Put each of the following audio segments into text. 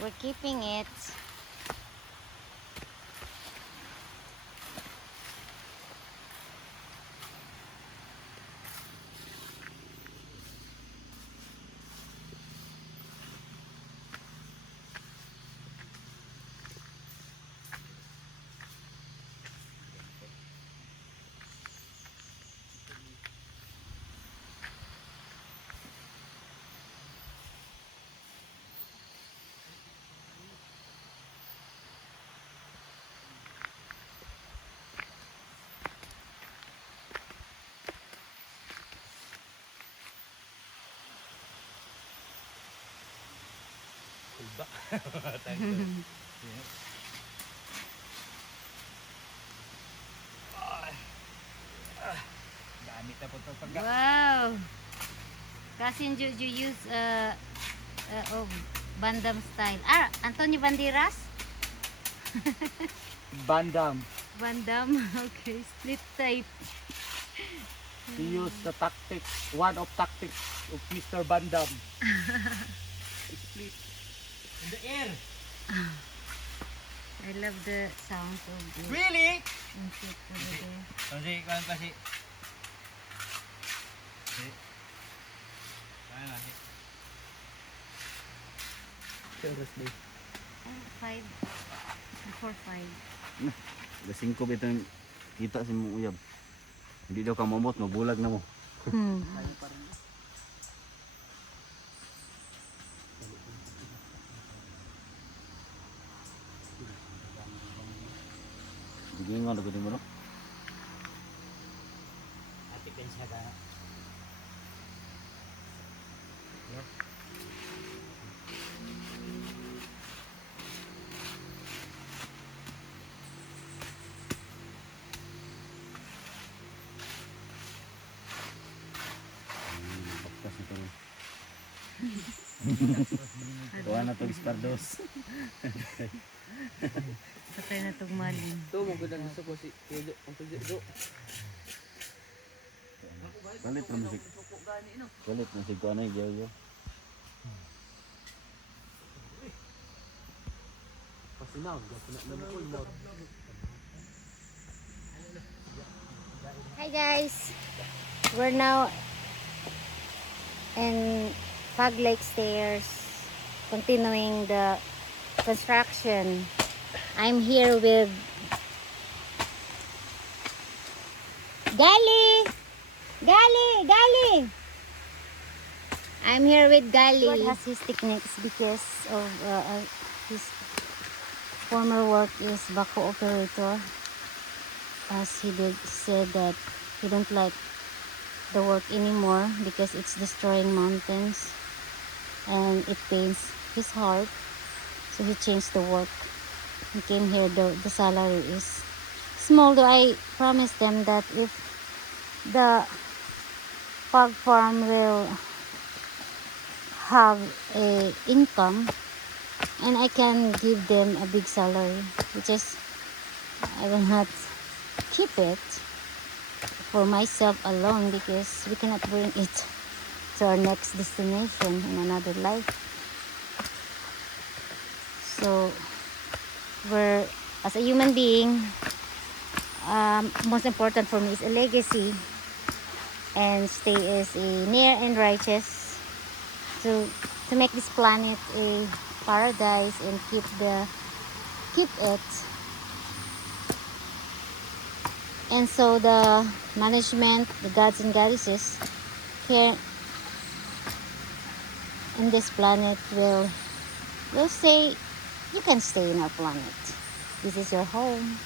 We're keeping it. Wow! Cousin Juju use oh, Bandam style. Antonio Banderas? Bandam. Bandam, okay, split type. He used the tactics, one of tactics of Mr. Bandam. Split in the air. I love the sounds of the Really? insect over there. Kasi, kawan kasi. Five. Before 5. Lasing ko bitong kita si mong uyab. Hindi daw ka mamot, mabulag na mo. Bigyan nga na mo no? Atik din siya ka. Baktas ito rin. Tuwa na itong Stardust. Patay na itong malin. Ito, magandang gusto ko si Edo. Ang pagdito. Kalit na musik. Kalit na musik ko ano yung Pasinag. Pasinag. Hi guys! We're now in F.O.G Lake Stairs, continuing the construction. I'm here with Gali! I'm here with Gali. He has his techniques because of his former work is backhoe operator. As he said that he don't like the work anymore because it's destroying mountains and it pains his heart, so he changed the work. He came here. The salary is small, though I promised them that if the F.O.G farm will have a income and I can give them a big salary, which is I will not keep it for myself alone because we cannot bring it to our next destination in another life. So we're, as a human being, most important for me is a legacy, and stay is a near and righteous to make this planet a paradise and keep it. And so the management, the gods and goddesses here in this planet will say, you can stay in our planet. This is your home.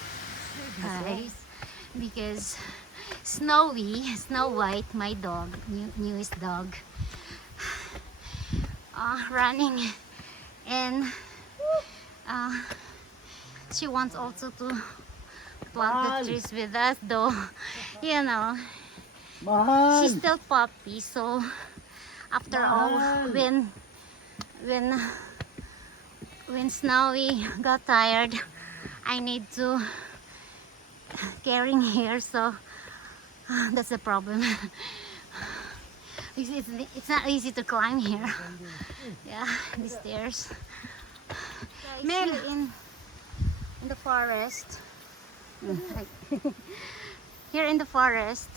Guys, because Snow White, my dog, newest dog, running, and she wants also to plant the trees with us, though you know she's still puppy. So after all, when Snowy got tired, I need to carrying here, so that's the problem. It's not easy to climb here. Yeah, the stairs. Mel in the forest. Here in the forest,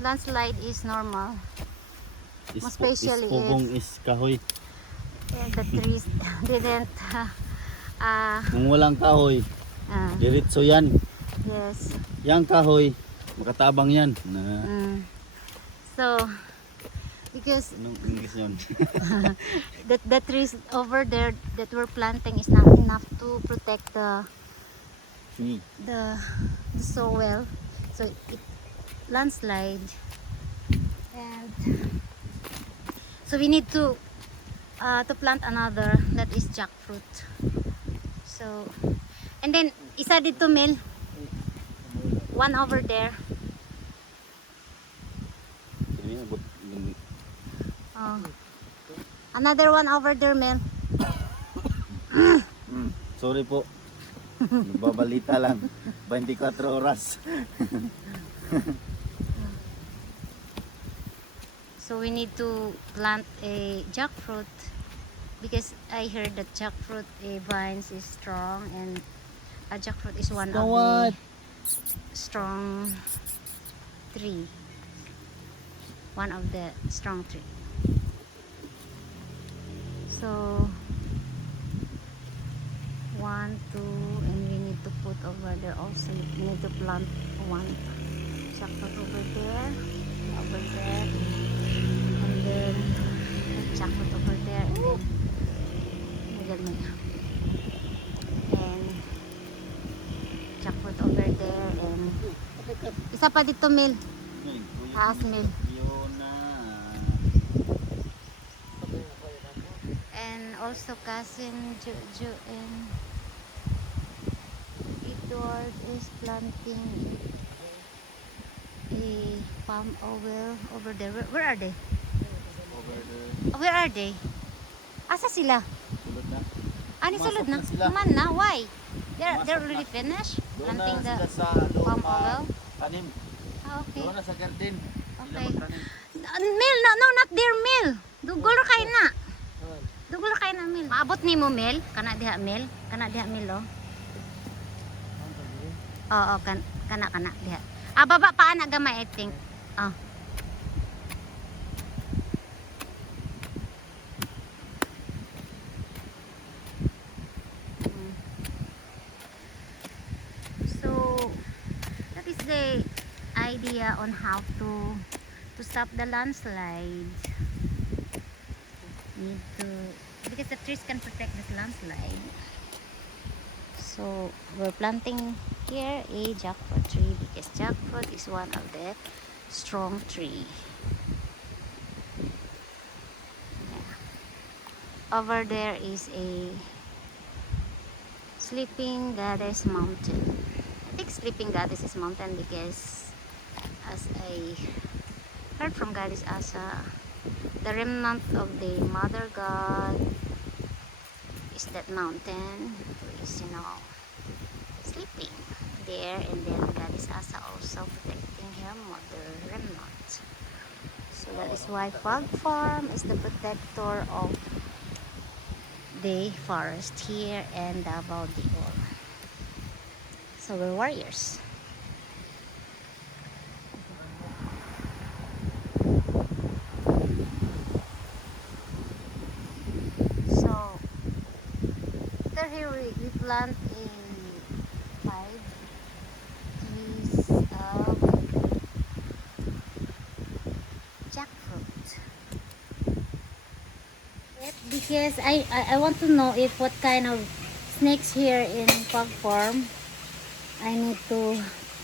landslide is normal. Especially Pugong is kahoy. The trees didn't Kung walang kahoy, diretso yan. yes. Yang kahoy, makatabang yan. So because Anong English yun? the trees over there that we're planting is not enough to protect the soil, so it landslide, and so we need to plant another, that is jackfruit. So and then isa dito Mel, one over there. Oh. Another one over there, Mel. Sorry po. Nagbabalita lang. 24 oras. So we need to plant a jackfruit because I heard that jackfruit vines is strong, and a jackfruit is one of the strong tree. One of the strong tree. So 1, 2, and we need to put over there also. We need to plant one jackfruit over there, and then jackfruit over there, and jackfruit over there, and isa pa dito Mil, taas Mil. And also cousin Juju and Edward is planting a palm oil over there. Where are they? Where are they? Asa sila? Ani sulod na? Naman na? Why? They're already finished planting the palm oil? Tanim. Okay. Doon na sa garden. Okay. Mil, no, not there, Mil. Dugol kay na. Dugol kay na, Mil. Maabot ni mo, Mil. Kana diha, Mil. Kana diha, Mil, oh. Oo, kana diha. Baba pa ana gamay, I think. Oh. So that is the idea on how to stop the landslide. Need to, because the trees can protect this landslide. So we're planting here a jackfruit tree because jackfruit is one of the strong tree. Yeah. Over there is a sleeping goddess mountain. I think sleeping goddess is mountain because as I heard from Goddess Asa, the remnant of the mother god is that mountain who is, you know, sleeping there, and then Goddess Asa also protecting her mother remnant. So that is why F.O.G farm is the protector of the forest here and Davao Dior. So we're warriors. So after here we plant in 5 trees of jackfruit. Because I want to know if what kind of snakes here in F.O.G farm. I need to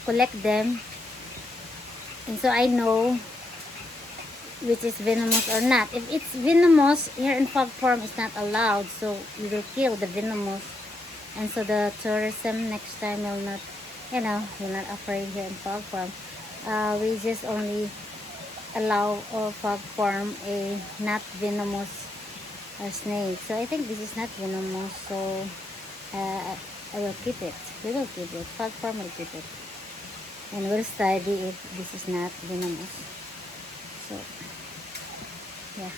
collect them, and so I know which is venomous or not. If it's venomous, here in F.O.G farm is not allowed, so we will kill the venomous, and so the tourism next time will not, you know, will not afraid here in F.O.G farm. We just only allow F.O.G farm a not venomous snake. So I think this is not venomous, so I will keep it. We will keep it. F.O.G farm will keep it, and we'll study if this is not venomous. So yeah.